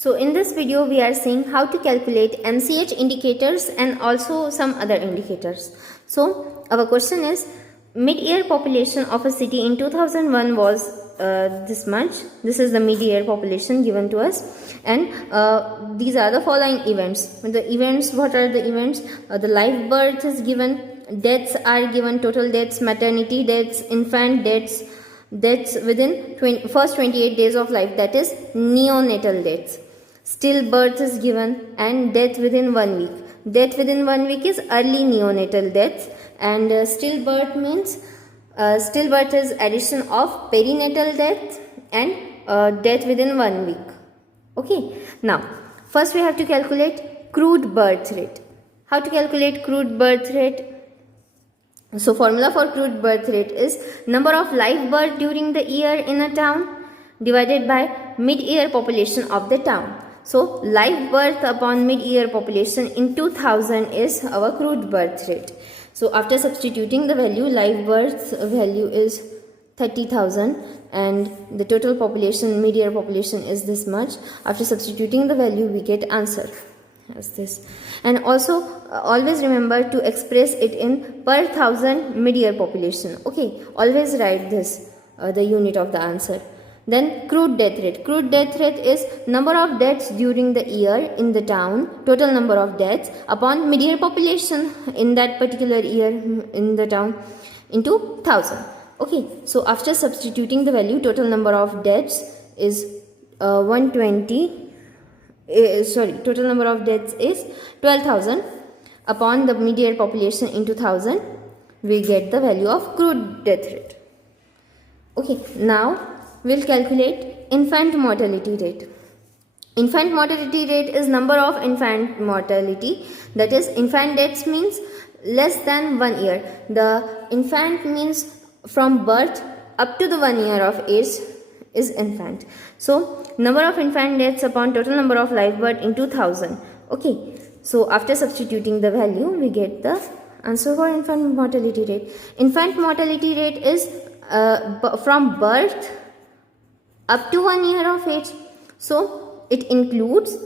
So in this video we are seeing how to calculate MCH indicators and also some other indicators. So our question is, mid-year population of a city in 2001 was this much. This is the mid-year population given to us, and these are the following events. The events, what are the events? The live birth is given, deaths are given, total deaths, maternity deaths, infant deaths, deaths within first 28 days of life, that is neonatal deaths. Stillbirth is given, and death within 1 week. Death within 1 week is early neonatal deaths, and stillbirth means stillbirth is addition of perinatal death and death within 1 week. Okay. Now, first we have to calculate crude birth rate. How to calculate crude birth rate? So formula for crude birth rate is number of live birth during the year in a town divided by mid-year population of the town. So live birth upon mid-year population in 2000 is our crude birth rate. So after substituting the value, live birth value is 30,000 and the total population, mid-year population is this much. After substituting the value, we get answer as this. And also always remember to express it in per thousand mid-year population. Okay, always write this, the unit of the answer. Then crude death rate. Crude death rate is number of deaths during the year in the town, total number of deaths upon mid-year population in that particular year in the town into 1000. Okay, so after substituting the value, total number of deaths is 120. Total number of deaths is 12,000 upon the mid-year population into 1000. We get the value of crude death rate. Okay, now we'll calculate infant mortality rate. Infant mortality rate is number of infant mortality, that is infant deaths means less than 1 year. The infant means from birth up to the 1 year of age is infant. So number of infant deaths upon total number of live birth in 2000. Okay, so after substituting the value, we get the answer for infant mortality rate. Infant mortality rate is from birth up to 1 year of age. So it includes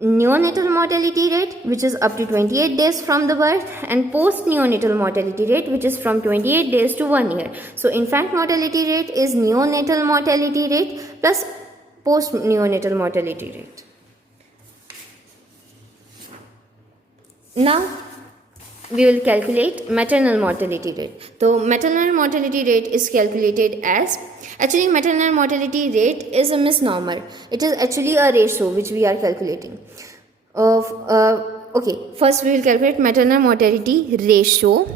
neonatal mortality rate, which is up to 28 days from the birth, and post neonatal mortality rate, which is from 28 days to 1 year. So infant mortality rate is neonatal mortality rate plus post neonatal mortality rate. Now we will calculate maternal mortality rate. So maternal mortality rate is calculated as, actually maternal mortality rate is a misnomer. It is actually a ratio which we are calculating. Okay, first we will calculate maternal mortality ratio.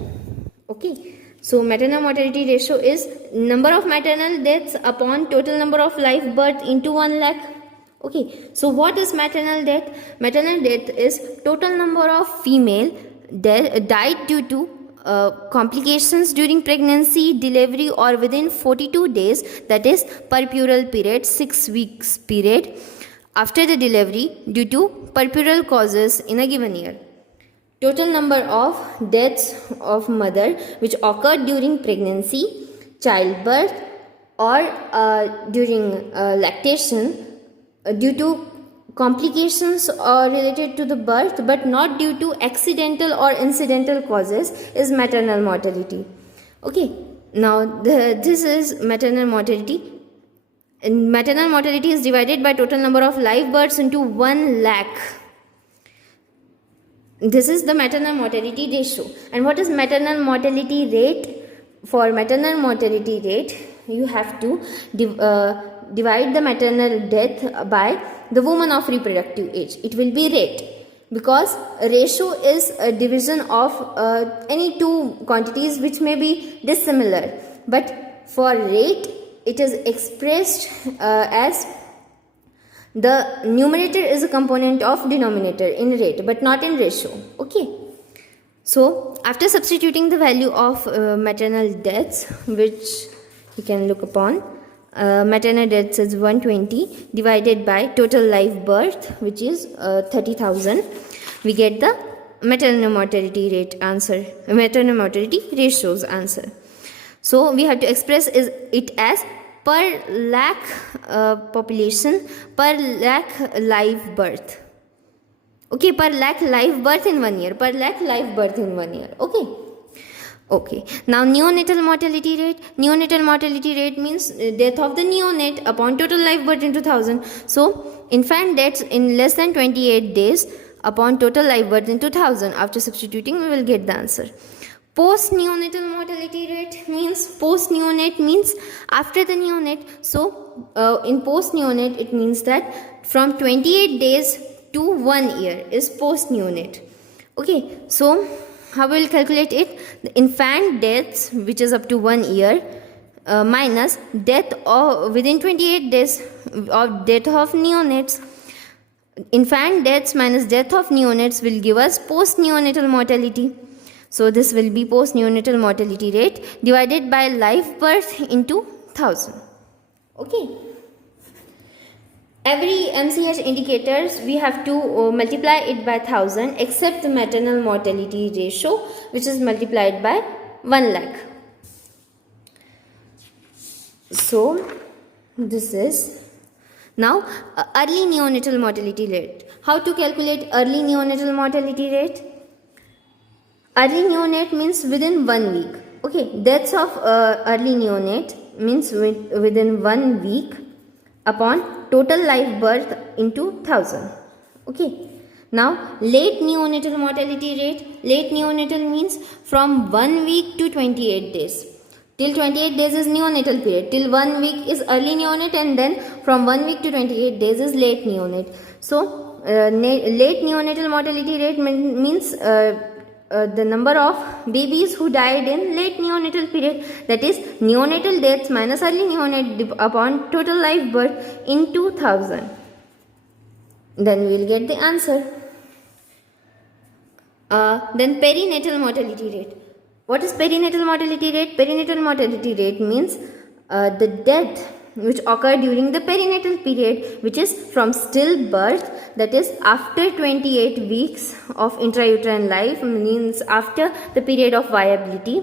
Okay, so maternal mortality ratio is number of maternal deaths upon total number of live birth into 1 lakh. Okay, so what is maternal death? Maternal death is total number of female died due to complications during pregnancy, delivery or within 42 days, that is perpural period, 6 weeks period after the delivery due to perpural causes in a given year. Total number of deaths of mother which occurred during pregnancy, childbirth or during lactation due to complications are related to the birth but not due to accidental or incidental causes is maternal mortality. Okay, now this is maternal mortality. And maternal mortality is divided by total number of live births into 1 lakh. This is the maternal mortality ratio. And what is maternal mortality rate? For maternal mortality rate, you have to divide the maternal death by the woman of reproductive age. It will be rate, because ratio is a division of any two quantities which may be dissimilar, but for rate it is expressed as the numerator is a component of denominator in rate but not in ratio. Okay, so after substituting the value of maternal deaths, which you can look upon, maternal deaths is 120 divided by total live birth, which is 30,000. We get the maternal mortality rate answer, maternal mortality ratios answer. So we have to express it as per lakh population per lakh live birth. Okay, per lakh live birth in 1 year. Per lakh live birth in 1 year. Okay. Now neonatal mortality rate. Neonatal mortality rate means death of the neonate upon total live birth in 2000. So infant deaths in less than 28 days upon total live birth in 2000. After substituting, we will get the answer. Post neonatal mortality rate means post neonate means after the neonate. So in post neonate, it means that from 28 days to 1 year is post neonate. Okay, so how we will calculate it? The infant deaths, which is up to 1 year, minus death of within 28 days of death of neonates. Infant deaths minus death of neonates will give us post neonatal mortality. So this will be post neonatal mortality rate divided by live birth into 1000. Okay. Every MCH indicators we have to multiply it by 1000 except the maternal mortality ratio, which is multiplied by 1 lakh. So this is now early neonatal mortality rate. How to calculate early neonatal mortality rate? Early neonate means within 1 week. Okay, deaths of early neonate means within 1 week upon total live birth into 1000. Okay. Now late neonatal mortality rate. Late neonatal means from 1 week to 28 days. Till 28 days is neonatal period. Till 1 week is early neonate, and then from 1 week to 28 days is late neonate. So late neonatal mortality rate means the number of babies who died in late neonatal period, that is neonatal deaths minus early neonate upon total live birth in 2000. Then we will get the answer. Then perinatal mortality rate. What is perinatal mortality rate? Perinatal mortality rate means the death which occur during the perinatal period, which is from stillbirth, that is after 28 weeks of intrauterine life, means after the period of viability,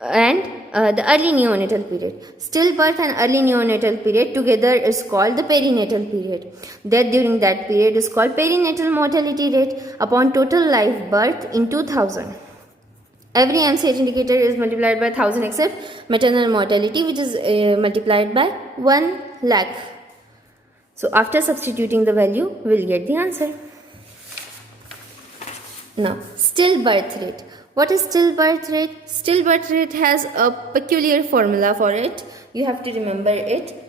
and the early neonatal period. Stillbirth and early neonatal period together is called the perinatal period. Death during that period is called perinatal mortality rate upon total live birth in 2000. Every MCH indicator is multiplied by 1000 except maternal mortality, which is multiplied by 1 lakh. So after substituting the value, we will get the answer. Now, stillbirth rate. What is stillbirth rate? Stillbirth rate has a peculiar formula for it. You have to remember it.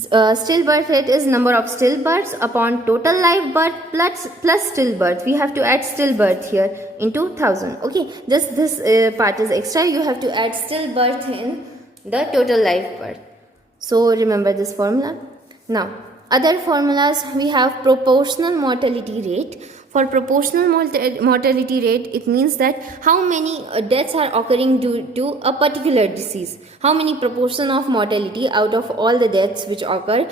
Stillbirth rate is number of stillbirths upon total live birth plus stillbirth. We have to add stillbirth here into 1000. Okay, just this part is extra. You have to add stillbirth in the total live birth. So remember this formula. Now, other formulas, we have proportional mortality rate. For proportional mortality rate, it means that how many deaths are occurring due to a particular disease. How many proportion of mortality out of all the deaths which occur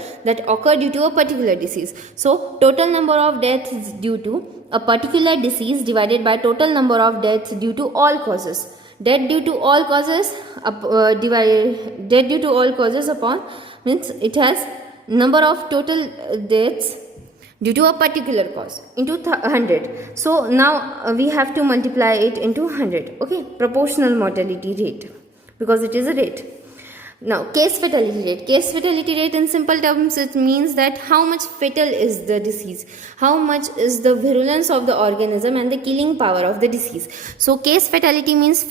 due to a particular disease. So total number of deaths due to a particular disease divided by total number of deaths due to all causes. Death due to all causes death due to all causes upon means it has number of total deaths due to a particular cause into 100. So now we have to multiply it into 100. Okay, proportional mortality rate, because it is a rate. Now case fatality rate. Case fatality rate in simple terms, it means that how much fatal is the disease, how much is the virulence of the organism and the killing power of the disease. So case fatality means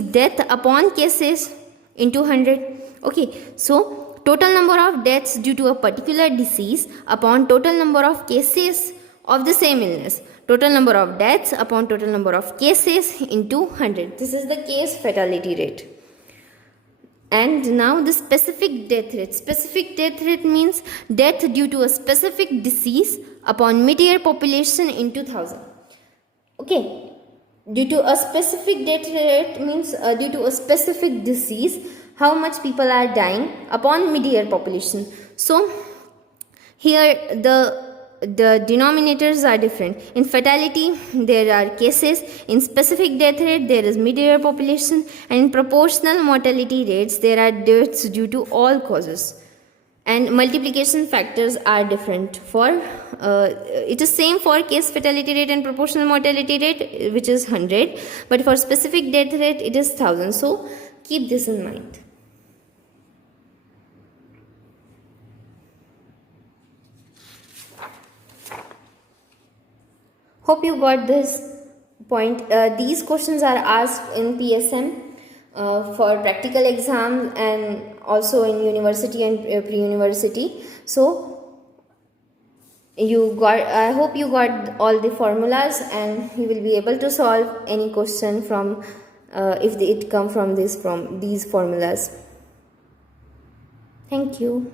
death upon cases into 100. Okay, so total number of deaths due to a particular disease upon total number of cases of the same illness. Total number of deaths upon total number of cases into 100. This is the case fatality rate. And now the specific death rate. Specific death rate means death due to a specific disease upon mid-year population in 2000. Okay, due to a specific death rate means due to a specific disease, how much people are dying upon mid-year population. So here the the denominators are different. In fatality, there are cases. In specific death rate, there is mid-year population. And in proportional mortality rates, there are deaths due to all causes. And multiplication factors are different. For it is same for case fatality rate and proportional mortality rate, which is 100. But for specific death rate, it is 1000. So keep this in mind. Hope you got this point. These questions are asked in PSM for practical exams and also in university and pre-university. So I hope you got all the formulas and you will be able to solve any question from if it come from these formulas. Thank you.